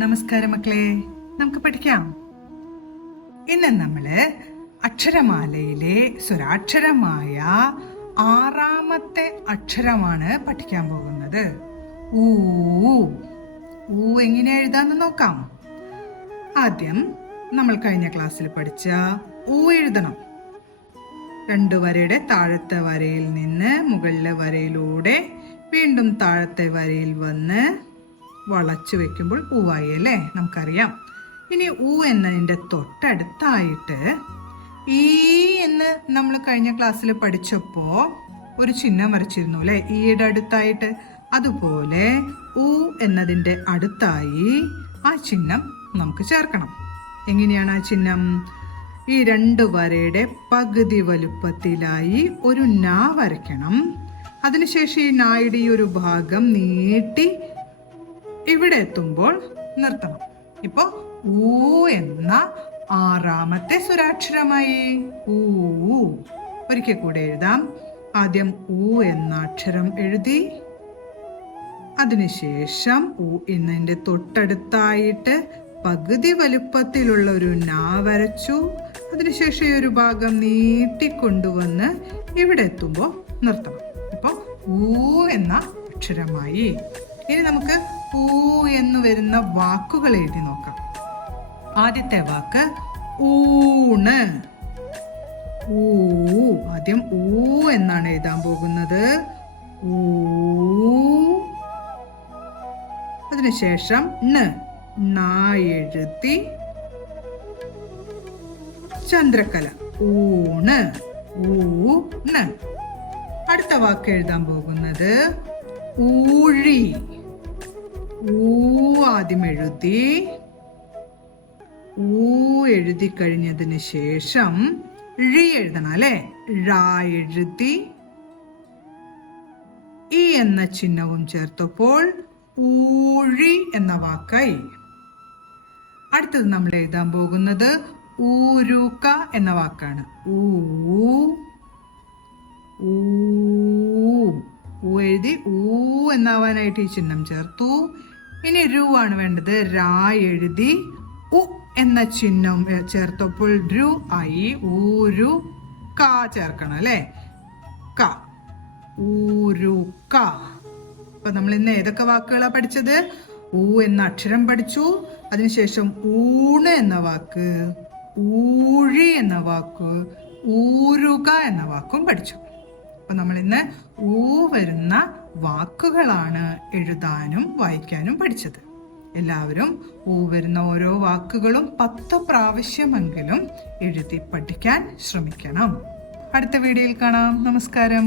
നമസ്കാരം മക്കളെ, നമുക്ക് പഠിക്കാം. ഇന്ന് നമ്മള് അക്ഷരമാലയിലെ സ്വരാക്ഷരമായ 6ാമത്തെ അക്ഷരമാണ് പഠിക്കാൻ പോകുന്നത്. ഊ. ഊ എങ്ങനെ എഴുതാന്ന് നോക്കാം. ആദ്യം നമ്മൾ കഴിഞ്ഞ ക്ലാസ്സിൽ പഠിച്ച ഊ എഴുതണം. 2 വരയുടെ താഴത്തെ വരയിൽ നിന്ന് മുകളിലെ വരയിലൂടെ വീണ്ടും താഴത്തെ വരയിൽ വന്ന് വളച്ചു വെക്കുമ്പോൾ ഊവായി അല്ലേ, നമുക്കറിയാം. ഇനി ഊ എന്നതിൻ്റെ തൊട്ടടുത്തായിട്ട് ഈ എന്ന് നമ്മൾ കഴിഞ്ഞ ക്ലാസ്സിൽ പഠിച്ചപ്പോൾ ഒരു ചിഹ്നം വരച്ചിരുന്നു അല്ലേ, ഈയുടെ അടുത്തായിട്ട്. അതുപോലെ ഊ എന്നതിൻ്റെ അടുത്തായി ആ ചിഹ്നം നമുക്ക് ചേർക്കണം. എങ്ങനെയാണ് ആ ചിഹ്നം? ഈ 2 വരയുടെ പകുതി വലുപ്പത്തിലായി ഒരു നാ വരയ്ക്കണം. അതിനുശേഷം ഈ നായുടെ ഈ ഒരു ഭാഗം നീട്ടി ഇവിടെ എത്തുമ്പോൾ നിർത്തണം. ഇപ്പൊ ഊ എന്ന 6ാമത്തെ സ്വരാക്ഷരമായി. ഊ. ഒരിക്കൽ കൂടെ എഴുതാം. ആദ്യം ഊ എന്ന അക്ഷരം എഴുതി, അതിനുശേഷം ഊ എന്നതിന്റെ തൊട്ടടുത്തായിട്ട് പകുതി വലുപ്പത്തിലുള്ള ഒരു നാ വരച്ചു. അതിനുശേഷം ഈ ഒരു ഭാഗം നീട്ടിക്കൊണ്ടുവന്ന് ഇവിടെ എത്തുമ്പോൾ നിർത്തണം. ഇപ്പൊ ഊ എന്ന അക്ഷരമായി. ഇനി നമുക്ക് ഊ എന്ന് വരുന്ന വാക്കുകൾ എഴുതി നോക്കാം. ആദ്യത്തെ വാക്ക് ഊണ്. ഊ. ആദ്യം ഊ എന്നാണ് എഴുതാൻ പോകുന്നത്. ഊ. അതിനുശേഷം ണ് എഴുതി ചന്ദ്രക്കല. ഊണ്. ഊണ്. അടുത്ത വാക്ക് എഴുതാൻ പോകുന്നത് ഊഴി. ഊ ആദ്യം എഴുതി, ഊ എഴുതി കഴിഞ്ഞതിന് ശേഷം ഴി എഴുതണം അല്ലെ. ഴ എഴുതി ഈ എന്ന ചിഹ്നവും ചേർത്തപ്പോൾ ഊഴി എന്ന വാക്കായി. അടുത്തത് നമ്മൾ എഴുതാൻ പോകുന്നത് ഊരുക എന്ന വാക്കാണ്. ഊ എഴുതി ഊ എന്നാവാനായിട്ട് ഈ ചിഹ്നം ചേർത്തു. ഇനി രു ആണ് വേണ്ടത്. രാ എഴുതി ഉ എന്ന ചിഹ്നം ചേർത്തപ്പോൾ രു ആയി. ഊരു ക ചേർക്കണം അല്ലെ. ക. ഊരുക. അപ്പൊ നമ്മൾ ഇന്ന് ഏതൊക്കെ വാക്കുകളാണ് പഠിച്ചത്? ഊ എന്ന അക്ഷരം പഠിച്ചു. അതിനുശേഷം ഊണ് എന്ന വാക്ക്, ഊഴി എന്ന വാക്ക്, ഊരുക എന്ന വാക്കും പഠിച്ചു. അപ്പൊ നമ്മൾ ഇന്ന് ഊ വരുന്ന വാക്കുകളാണ് എഴുതാനും വായിക്കാനും പഠിച്ചത്. എല്ലാവരും ഊ വരുന്ന ഓരോ വാക്കുകളും 10 പ്രാവശ്യമെങ്കിലും എഴുതി പഠിക്കാൻ ശ്രമിക്കണം. അടുത്ത വീഡിയോയിൽ കാണാം. നമസ്കാരം.